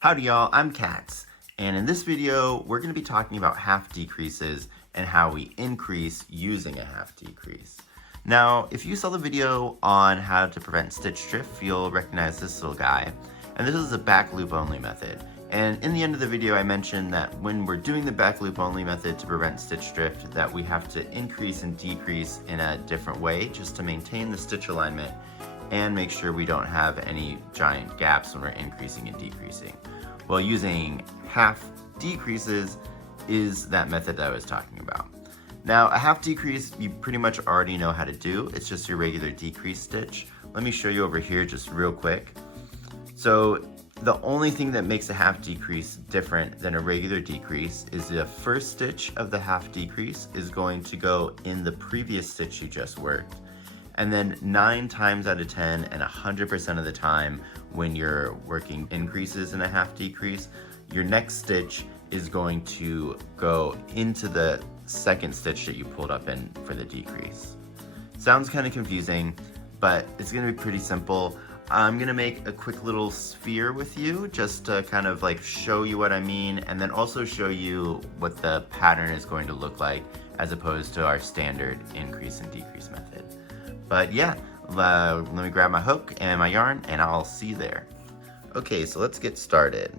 Howdy y'all, I'm Katz, and in this video we're going to be talking about half decreases and how we increase using a half decrease. Now, if you saw the video on how to prevent stitch drift, you'll recognize this little guy, and this is a back loop only method. And in the end of the video I mentioned that when we're doing the back loop only method to prevent stitch drift, that we have to increase and decrease in a different way just to maintain the stitch alignment and make sure we don't have any giant gaps when we're increasing and decreasing. Well, using half decreases is that method that I was talking about. Now, a half decrease you pretty much already know how to do. It's just your regular decrease stitch. Let me show you over here just real quick. So the only thing that makes a half decrease different than a regular decrease is the first stitch of the half decrease is going to go in the previous stitch you just worked. And then 9 times out of 10 and 100% of the time when you're working increases in a half decrease, your next stitch is going to go into the second stitch that you pulled up in for the decrease. Sounds kind of confusing, but it's gonna be pretty simple. I'm gonna make a quick little sphere with you just to kind of like show you what I mean, and then also show you what the pattern is going to look like as opposed to our standard increase and decrease method. But yeah, let me grab my hook and my yarn and I'll see you there. Okay, so let's get started.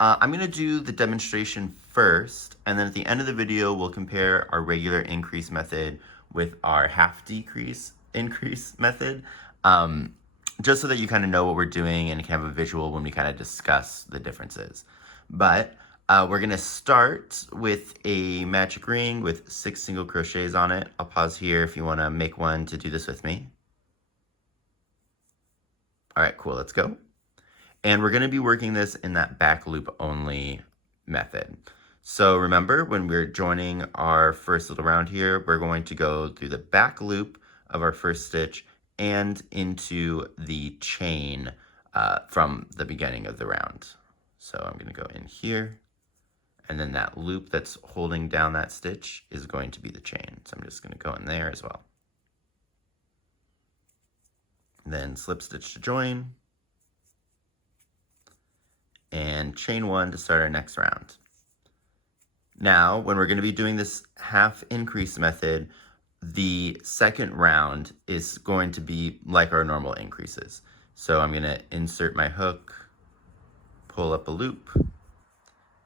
I'm gonna do the demonstration first, and then at the end of the video, we'll compare our regular increase method with our half decrease increase method, just so that you kind of know what we're doing and can have a visual when we kind of discuss the differences. But we're gonna start with a magic ring with 6 single crochets on it. I'll pause here if you wanna make one to do this with me. All right, cool, let's go. And we're gonna be working this in that back loop only method. So remember, when we're joining our first little round here, we're going to go through the back loop of our first stitch and into the chain from the beginning of the round. So I'm gonna go in here, and then that loop that's holding down that stitch is going to be the chain. So I'm just gonna go in there as well. Then slip stitch to join, and chain 1 to start our next round. Now, when we're gonna be doing this half increase method, the second round is going to be like our normal increases. So I'm gonna insert my hook, pull up a loop,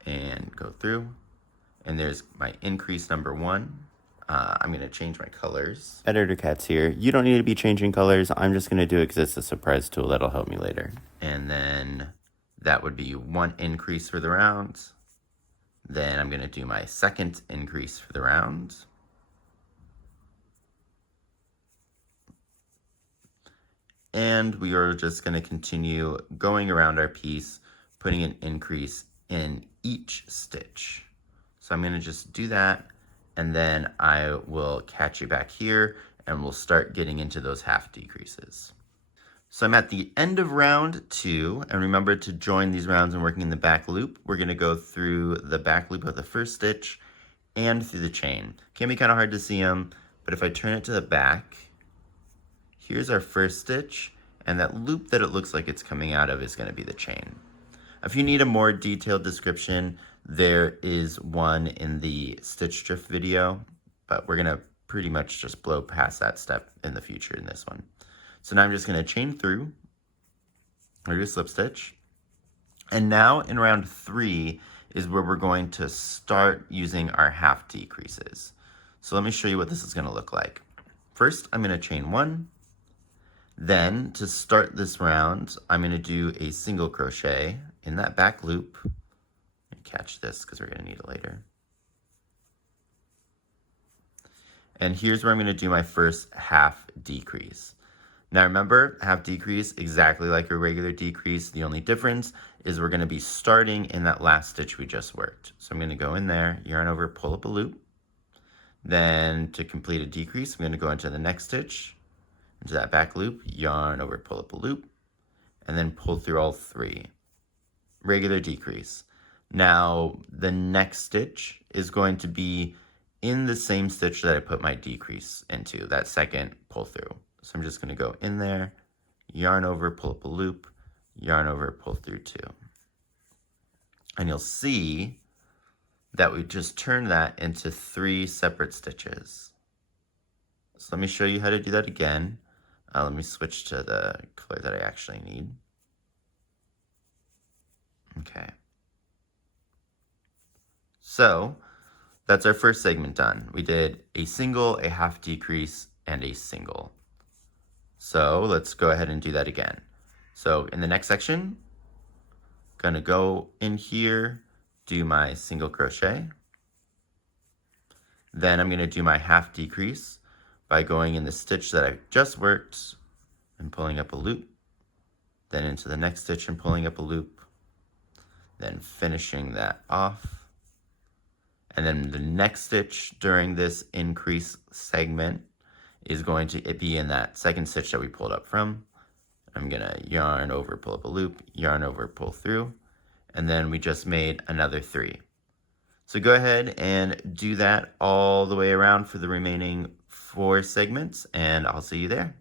and go through. And there's my increase number 1. I'm gonna change my colors. Editor Katz here. You don't need to be changing colors. I'm just gonna do it because it's a surprise tool that'll help me later. And then that would be 1 increase for the round. Then I'm gonna do my second increase for the round. And we are just gonna continue going around our piece, putting an increase in each stitch. So I'm gonna just do that, and then I will catch you back here and we'll start getting into those half decreases. So I'm at the end of round 2, and remember to join these rounds and working in the back loop. We're gonna go through the back loop of the first stitch and through the chain. Can be kind of hard to see them, but if I turn it to the back, here's our first stitch, and that loop that it looks like it's coming out of is gonna be the chain. If you need a more detailed description, there is one in the stitch drift video, but we're gonna pretty much just blow past that step in the future in this one. So now I'm just gonna chain through, or do a slip stitch. And now in round 3 is where we're going to start using our half decreases. So let me show you what this is gonna look like. First, I'm gonna chain 1. Then to start this round, I'm gonna do a single crochet in that back loop. Catch this because we're gonna need it later. And here's where I'm gonna do my first half decrease. Now remember, half decrease, exactly like a regular decrease. The only difference is we're gonna be starting in that last stitch we just worked. So I'm gonna go in there, yarn over, pull up a loop. Then to complete a decrease, I'm gonna go into the next stitch, into that back loop, yarn over, pull up a loop, and then pull through all 3. Regular decrease. Now, the next stitch is going to be in the same stitch that I put my decrease into, that second pull through. So I'm just gonna go in there, yarn over, pull up a loop, yarn over, pull through 2. And you'll see that we just turned that into 3 separate stitches. So let me show you how to do that again. Let me switch to the color that I actually need. Okay. So that's our first segment done. We did a single, a half decrease, and a single. So let's go ahead and do that again. So in the next section, gonna go in here, do my single crochet. Then I'm gonna do my half decrease by going in the stitch that I just worked and pulling up a loop, then into the next stitch and pulling up a loop, then finishing that off. And then the next stitch during this increase segment is going to be in that second stitch that we pulled up from. I'm gonna yarn over, pull up a loop, yarn over, pull through, and then we just made another 3. So go ahead and do that all the way around for the remaining 4 segments, and I'll see you there.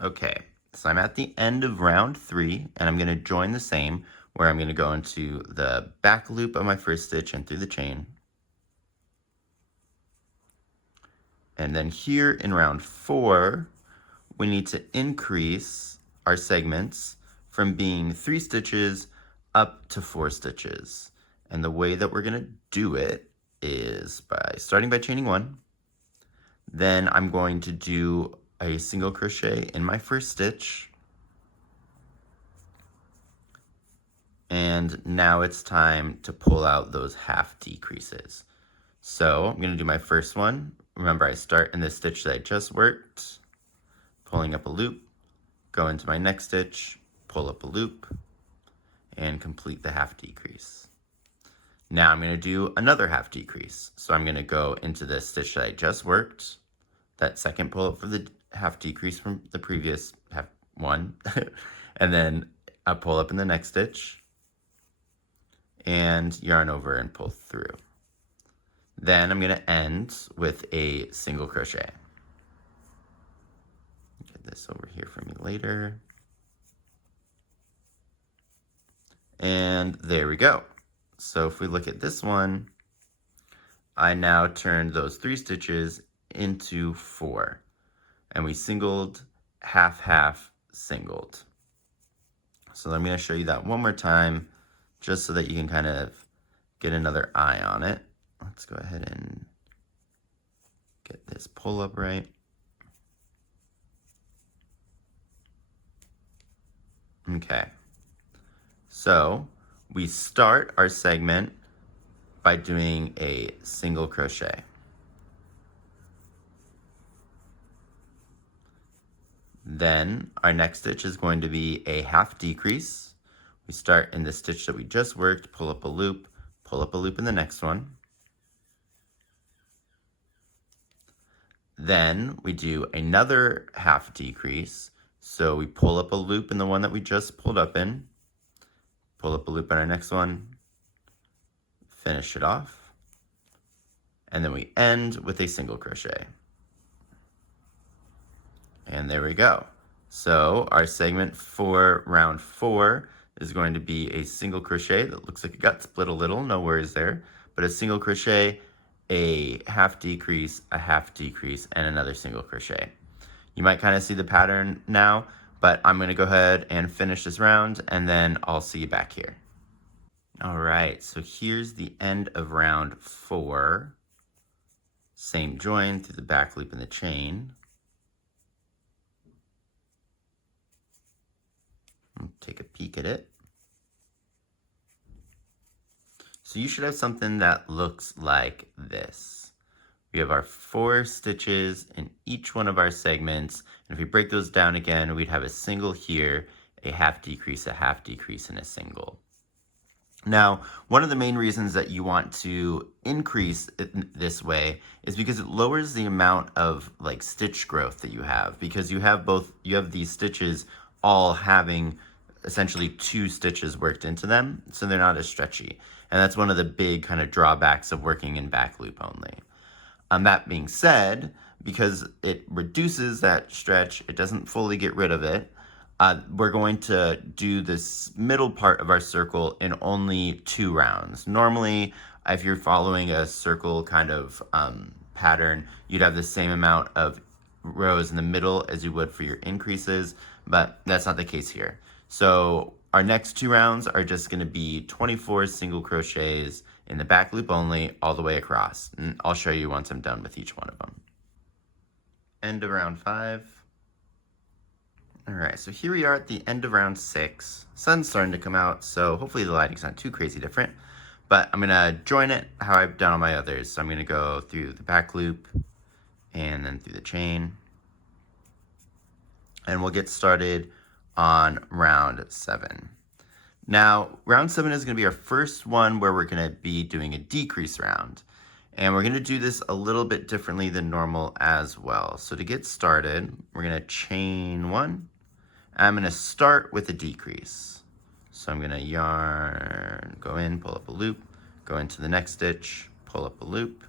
Okay, so I'm at the end of round 3, and I'm gonna join the same, where I'm gonna go into the back loop of my first stitch and through the chain. And then here in round 4, we need to increase our segments from being 3 stitches up to 4 stitches. And the way that we're gonna do it is by starting by chaining 1. Then I'm going to do a single crochet in my first stitch. And now it's time to pull out those half decreases. So I'm gonna do my first one. Remember, I start in the stitch that I just worked, pulling up a loop, go into my next stitch, pull up a loop, and complete the half decrease. Now I'm gonna do another half decrease. So I'm gonna go into the stitch that I just worked, that second pull up for the half decrease from the previous half one, and then I pull up in the next stitch, and yarn over and pull through. Then I'm gonna end with a single crochet. Get this over here for me later. And there we go. So if we look at this one, I now turned those 3 stitches into 4. And we singled, half, half, singled. So I'm gonna show you that one more time, just so that you can kind of get another eye on it. Let's go ahead and get this pull up right. Okay, so we start our segment by doing a single crochet. Then our next stitch is going to be a half decrease. We start in the stitch that we just worked, pull up a loop in the next one. Then we do another half decrease. So we pull up a loop in the one that we just pulled up in, pull up a loop in our next one, finish it off, and then we end with a single crochet. And there we go. So our segment for round 4 is going to be a single crochet that looks like it got split a little, no worries there, but a single crochet, a half decrease, and another single crochet. You might kind of see the pattern now, but I'm gonna go ahead and finish this round and then I'll see you back here. All right, so here's the end of round 4. Same join through the back loop in the chain. Take a peek at it. So you should have something that looks like this. We have our 4 stitches in each one of our segments, and if we break those down again, we'd have a single here, a half decrease, and a single. Now, one of the main reasons that you want to increase it this way is because it lowers the amount of like stitch growth that you have, because you have these stitches all having essentially 2 stitches worked into them, so they're not as stretchy. And that's one of the big kind of drawbacks of working in back loop only. That being said, because it reduces that stretch, it doesn't fully get rid of it, we're going to do this middle part of our circle in only 2 rounds. Normally, if you're following a circle kind of pattern, you'd have the same amount of rows in the middle as you would for your increases, but that's not the case here. So our next 2 rounds are just going to be 24 single crochets in the back loop only, all the way across. And I'll show you once I'm done with each one of them. End of round 5. All right, so here we are at the end of round 6. Sun's starting to come out, so hopefully the lighting's not too crazy different. But I'm gonna join it how I've done on my others. So I'm gonna go through the back loop and then through the chain. And we'll get started on round 7. Now, round 7 is gonna be our first one where we're gonna be doing a decrease round. And we're gonna do this a little bit differently than normal as well. So to get started, we're gonna chain 1. I'm gonna start with a decrease. So I'm gonna yarn, go in, pull up a loop, go into the next stitch, pull up a loop,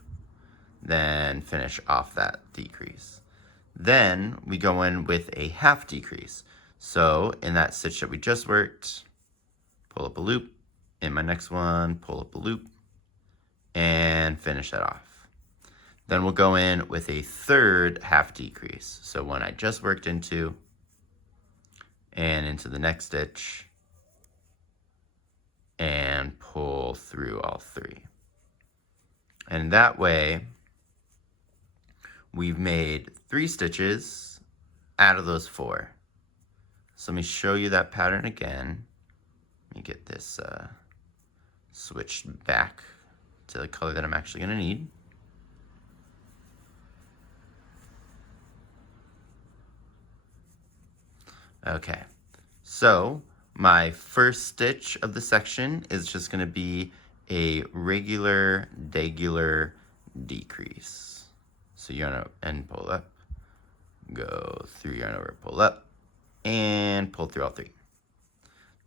then finish off that decrease. Then we go in with a half decrease. So in that stitch that we just worked, pull up a loop, in my next one, pull up a loop, and finish that off. Then we'll go in with a third half decrease. So one I just worked into, and into the next stitch, and pull through all 3. And that way, we've made 3 stitches out of those 4. So let me show you that pattern again. Let me get this switched back to the color that I'm actually gonna need. Okay, so my first stitch of the section is just gonna be a regular, degular decrease. So yarn over and pull up, go through, yarn over, pull up, and pull through all 3.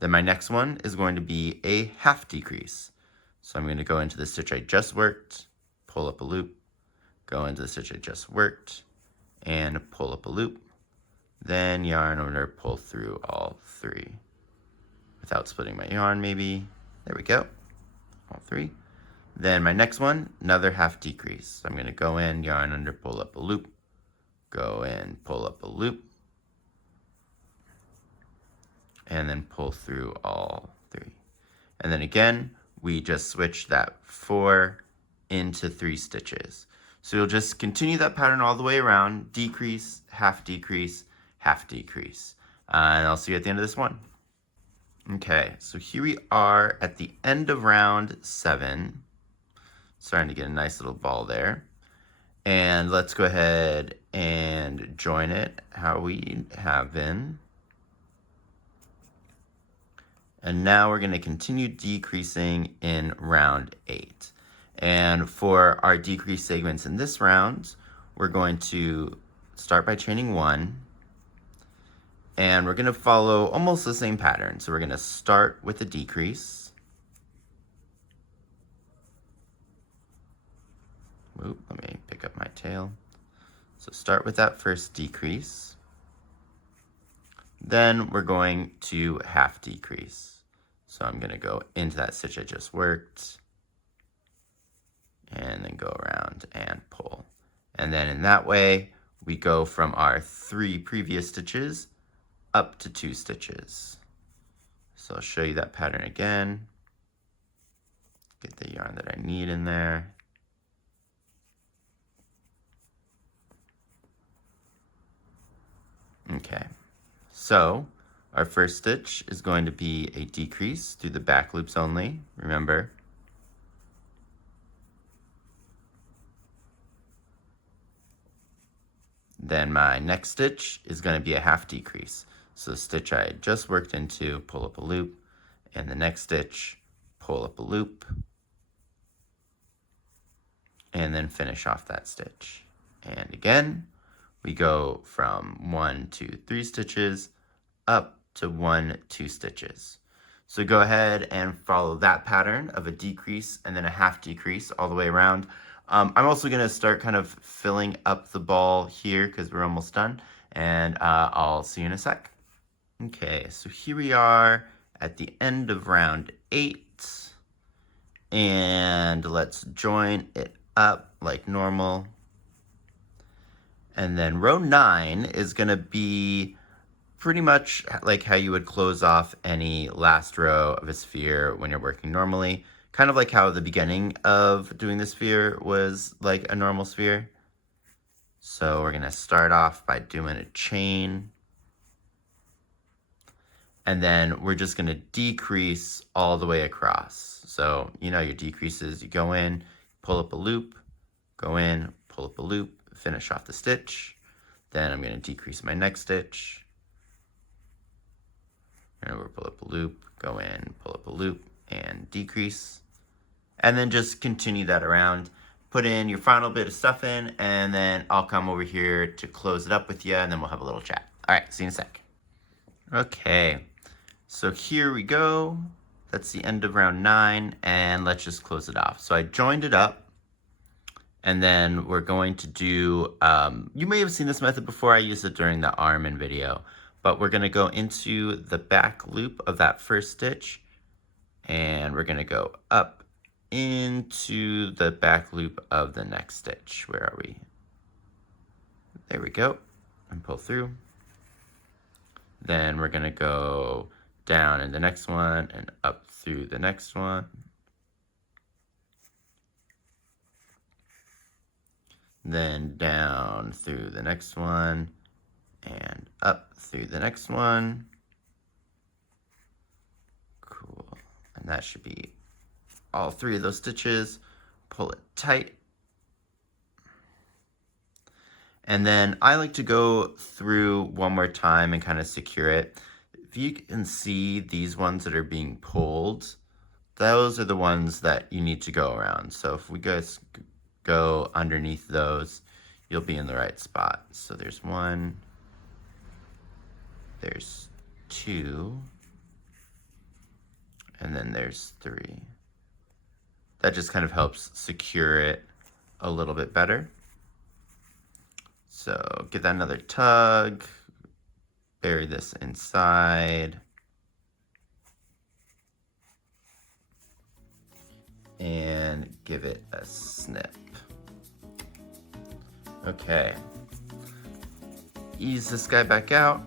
Then my next one is going to be a half decrease. So I'm gonna go into the stitch I just worked, pull up a loop, go into the stitch I just worked, and pull up a loop. Then yarn over, pull through all 3. Without splitting my yarn maybe. There we go, all 3. Then my next one, another half decrease. So I'm gonna go in, yarn under, pull up a loop, go in, pull up a loop, and then pull through all 3. And then again, we just switched that 4 into 3 stitches. So you'll just continue that pattern all the way around, decrease, half decrease, half decrease. And I'll see you at the end of this one. Okay, so here we are at the end of round 7. Starting to get a nice little ball there. And let's go ahead and join it how we have been. And now we're gonna continue decreasing in round 8. And for our decrease segments in this round, we're going to start by chaining 1. And we're gonna follow almost the same pattern. So we're gonna start with a decrease. Oop, let me pick up my tail. So start with that first decrease. Then we're going to half decrease. So I'm gonna go into that stitch I just worked, and then go around and pull. And then in that way, we go from our 3 previous stitches up to 2 stitches. So I'll show you that pattern again. Get the yarn that I need in there. Okay, so our first stitch is going to be a decrease through the back loops only, remember. Then my next stitch is going to be a half decrease. So the stitch I just worked into, pull up a loop, and the next stitch, pull up a loop, and then finish off that stitch. And again, we go from 1, 2, 3 stitches up to 1, 2 stitches. So go ahead and follow that pattern of a decrease and then a half decrease all the way around. I'm also going to start kind of filling up the ball here because we're almost done, and I'll see you in a sec. Okay, so here we are at the end of round 8. And let's join it up like normal. And then row 9 is going to be pretty much like how you would close off any last row of a sphere when you're working normally. Kind of like how the beginning of doing the sphere was like a normal sphere. So we're going to start off by doing a chain. And then we're just going to decrease all the way across. So, you know, your decreases, you go in, pull up a loop, go in, pull up a loop, finish off the stitch. Then I'm going to decrease my next stitch. And we'll pull up a loop, go in, pull up a loop, and decrease. And then just continue that around. Put in your final bit of stuff in, and then I'll come over here to close it up with you, and then we'll have a little chat. All right, see you in a sec. Okay. So here we go. That's the end of round 9, and let's just close it off. So I joined it up, and then we're going to do, you may have seen this method before. I used it during the Armin video, but we're gonna go into the back loop of that first stitch, and we're gonna go up into the back loop of the next stitch. Where are we? There we go, and pull through. Then we're gonna go down in the next one and up through the next one. Then down through the next one and up through the next one. Cool. And that should be all 3 of those stitches. Pull it tight. And then I like to go through one more time and kind of secure it. If you can see these ones that are being pulled, those are the ones that you need to go around. So if we guys go underneath those, you'll be in the right spot. So there's 1, there's 2, and then there's 3. That just kind of helps secure it a little bit better. So give that another tug. Bury this inside. And give it a snip. Okay. Ease this guy back out.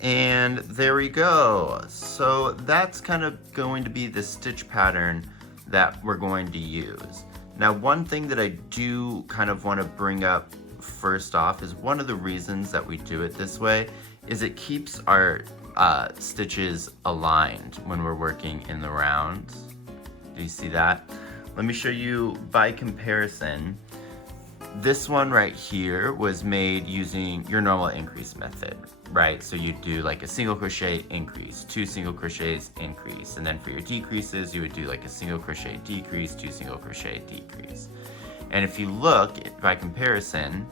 And there we go. So that's kind of going to be the stitch pattern that we're going to use. Now, one thing that I do kind of want to bring up first off is one of the reasons that we do it this way is it keeps our stitches aligned when we're working in the rounds. Do you see that? Let me show you by comparison. This one right here was made using your normal increase method, right? So you do like a single crochet increase, 2 single crochets increase, and then for your decreases you would do like a single crochet decrease, 2 single crochet decrease. And if you look by comparison,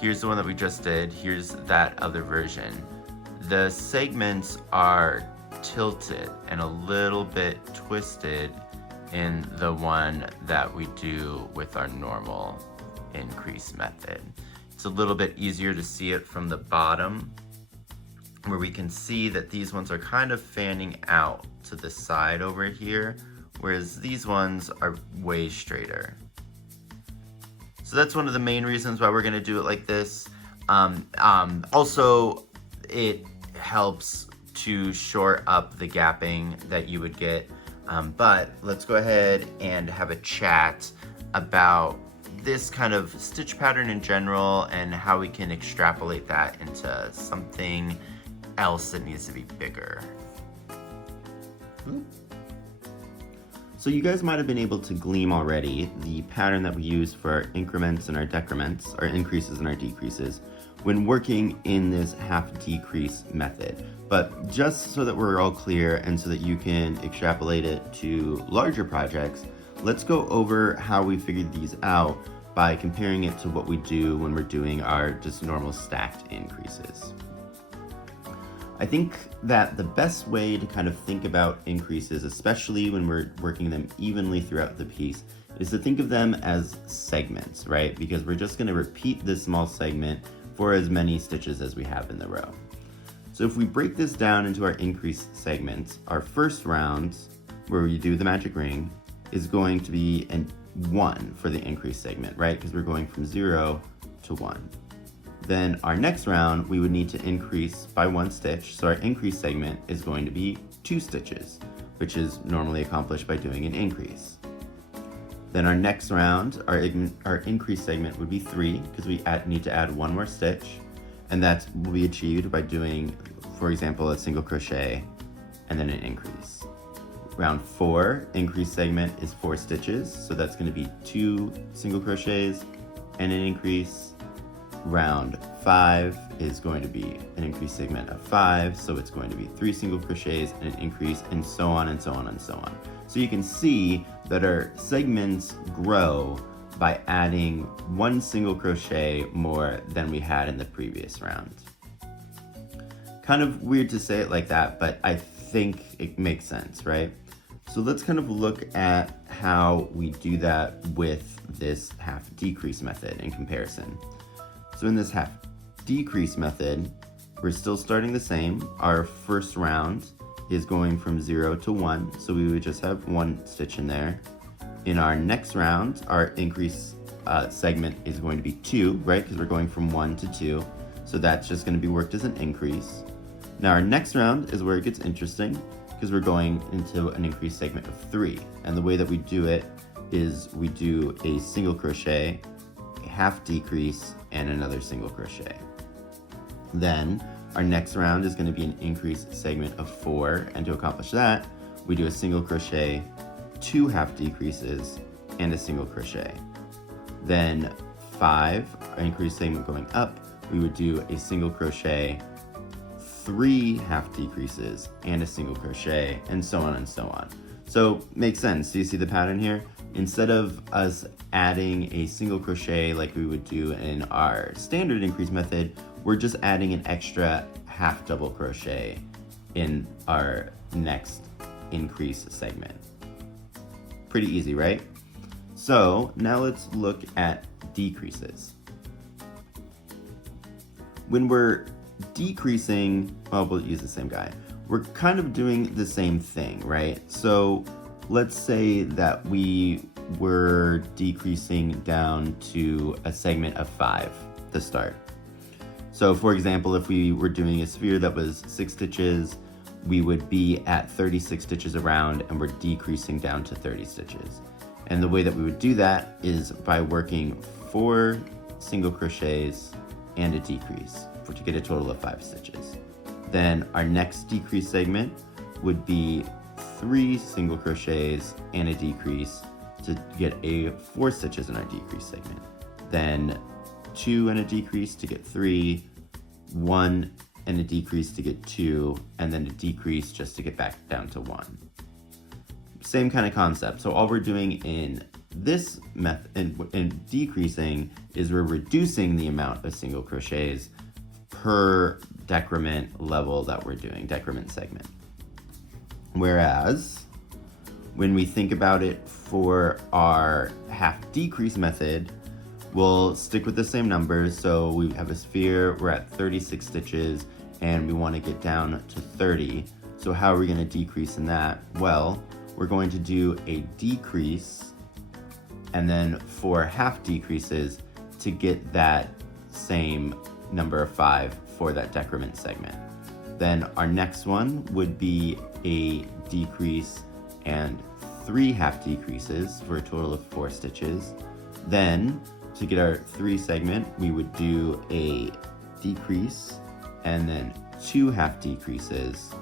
here's the one that we just did, here's that other version. The segments are tilted and a little bit twisted in the one that we do with our normal increase method. It's a little bit easier to see it from the bottom, where we can see that these ones are kind of fanning out to the side over here, whereas these ones are way straighter. So that's one of the main reasons why we're gonna do it like this. Also, it helps to short up the gapping that you would get. But let's go ahead and have a chat about this kind of stitch pattern in general and how we can extrapolate that into something else that needs to be bigger. So you guys might have been able to glean already the pattern that we use for our increments and our decrements, our increases and our decreases, when working in this half decrease method. But just so that we're all clear and so that you can extrapolate it to larger projects, let's go over how we figured these out by comparing it to what we do when we're doing our just normal stacked increases. I think that the best way to kind of think about increases, especially when we're working them evenly throughout the piece, is to think of them as segments, right? Because we're just going to repeat this small segment for as many stitches as we have in the row. So if we break this down into our increase segments, our first round, where we do the magic ring, is going to be a 1 for the increase segment, right? Because we're going from 0 to 1. Then our next round, we would need to increase by 1 stitch. So our increase segment is going to be 2 stitches, which is normally accomplished by doing an increase. Then our next round, our increase segment would be 3, because we need to add 1 more stitch, and that will be achieved by doing, for example, a single crochet and then an increase. Round 4, increase segment is 4 stitches, so that's going to be 2 single crochets and an increase. Round 5 is going to be an increase segment of 5, so it's going to be 3 single crochets and an increase, and so on and so on and so on. So you can see that our segments grow by adding 1 single crochet more than we had in the previous round. Kind of weird to say it like that, but I think it makes sense, right? So let's kind of look at how we do that with this half decrease method in comparison. So in this half decrease method, we're still starting the same. Our first round is going from 0 to 1, so we would just have 1 stitch in there. In our next round, our increase segment is going to be 2, right? Because we're going from 1 to 2, so that's just going to be worked as an increase. Now our next round is where it gets interesting, because we're going into an increase segment of 3, and the way that we do it is we do a single crochet, a half decrease, and another single crochet. Then our next round is going to be an increase segment of 4, and to accomplish that, we do a single crochet, 2 half decreases, and a single crochet. Then 5, our increase segment going up, we would do a single crochet, 3 half decreases, and a single crochet, and so on and so on. So makes sense. Do you see the pattern here? Instead of us adding a single crochet like we would do in our standard increase method, we're just adding an extra half double crochet in our next increase segment. Pretty easy, right? So now let's look at decreases. When we're decreasing, well, we'll use the same guy. We're kind of doing the same thing, right? So let's say that we were decreasing down to a segment of 5 to start. So for example, if we were doing a sphere that was 6 stitches, we would be at 36 stitches around, and we're decreasing down to 30 stitches. And the way that we would do that is by working 4 single crochets and a decrease to get a total of 5 stitches. Then our next decrease segment would be 3 single crochets and a decrease to get 4 stitches in our decrease segment. Then 2 and a decrease to get 3, 1 and a decrease to get 2, and then a decrease just to get back down to 1. Same kind of concept. So all we're doing in this method, in decreasing, is we're reducing the amount of single crochets per decrement level that we're doing, decrement segment. Whereas when we think about it for our half decrease method, we'll stick with the same numbers. So we have a sphere, we're at 36 stitches, and we want to get down to 30. So how are we going to decrease in that? Well, we're going to do a decrease and then 4 half decreases to get that same number of 5 for that decrement segment. Then our next one would be a decrease and 3 half decreases for a total of 4 stitches. Then to get our 3 segment, we would do a decrease and then 2 half decreases,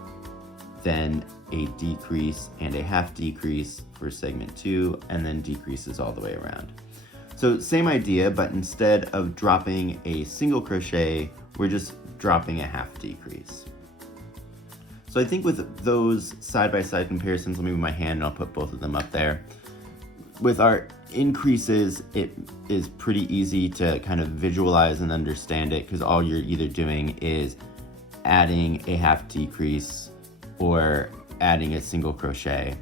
then a decrease and a half decrease for segment 2, and then decreases all the way around. So same idea, but instead of dropping a single crochet, we're just dropping a half decrease. So I think with those side-by-side comparisons, let me move my hand and I'll put both of them up there. With our increases, it is pretty easy to kind of visualize and understand it, because all you're either doing is adding a half decrease or adding a single crochet.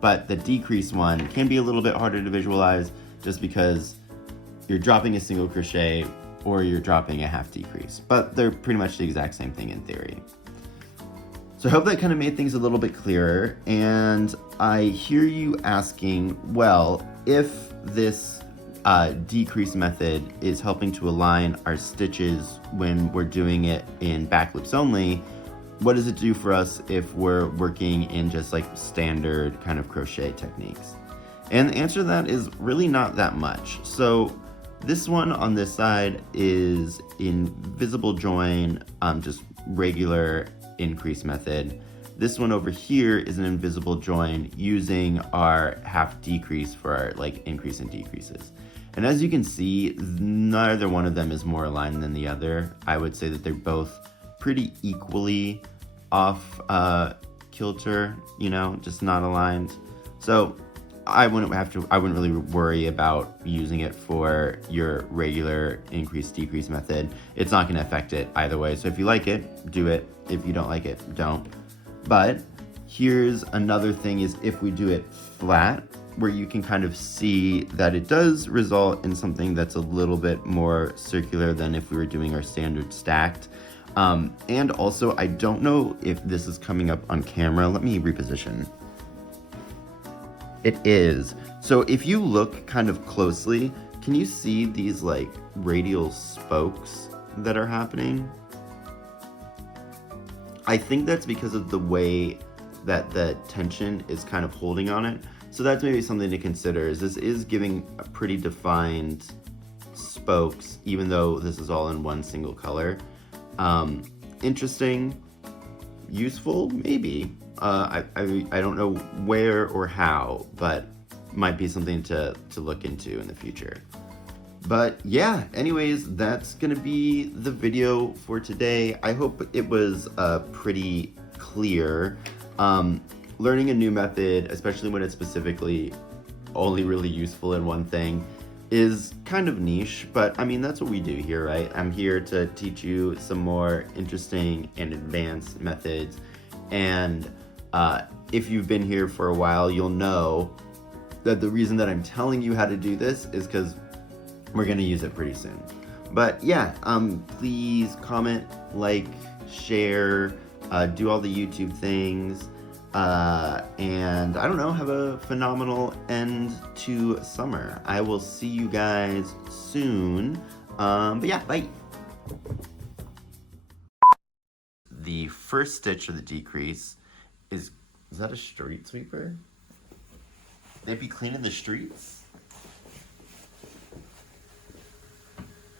But the decrease one can be a little bit harder to visualize, just because you're dropping a single crochet or you're dropping a half decrease, but they're pretty much the exact same thing in theory. So I hope that kind of made things a little bit clearer, and I hear you asking, well, if this decrease method is helping to align our stitches when we're doing it in back loops only, what does it do for us if we're working in just like standard kind of crochet techniques? And the answer to that is really not that much. So this one on this side is invisible join, just regular increase method. This one over here is an invisible join using our half decrease for our like increase and decreases. And as you can see, neither one of them is more aligned than the other. I would say that they're both pretty equally off kilter, you know, just not aligned. So I wouldn't really worry about using it for your regular increase decrease method. It's not gonna affect it either way. So if you like it, do it. If you don't like it, don't. But here's another thing is if we do it flat, where you can kind of see that it does result in something that's a little bit more circular than if we were doing our standard stacked. And also, I don't know if this is coming up on camera. Let me reposition. It is. So if you look kind of closely, can you see these like radial spokes that are happening? I think that's because of the way that the tension is kind of holding on it. So that's maybe something to consider, is this is giving a pretty defined spokes, even though this is all in one single color. Interesting, useful, maybe. I don't know where or how, but might be something to look into in the future. But yeah, anyways, that's gonna be the video for today. I hope it was pretty clear. Learning a new method, especially when it's specifically only really useful in one thing, is kind of niche, but I mean, that's what we do here, right? I'm here to teach you some more interesting and advanced methods. And if you've been here for a while, you'll know that the reason that I'm telling you how to do this is because we're gonna use it pretty soon. But yeah, please comment, like, share, do all the YouTube things, and I don't know, have a phenomenal end to summer. I will see you guys soon. But yeah, bye. The first stitch of the decrease is that a street sweeper? They'd be cleaning the streets?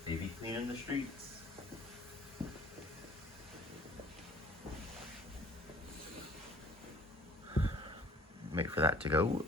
They be cleaning the streets. Wait for that to go.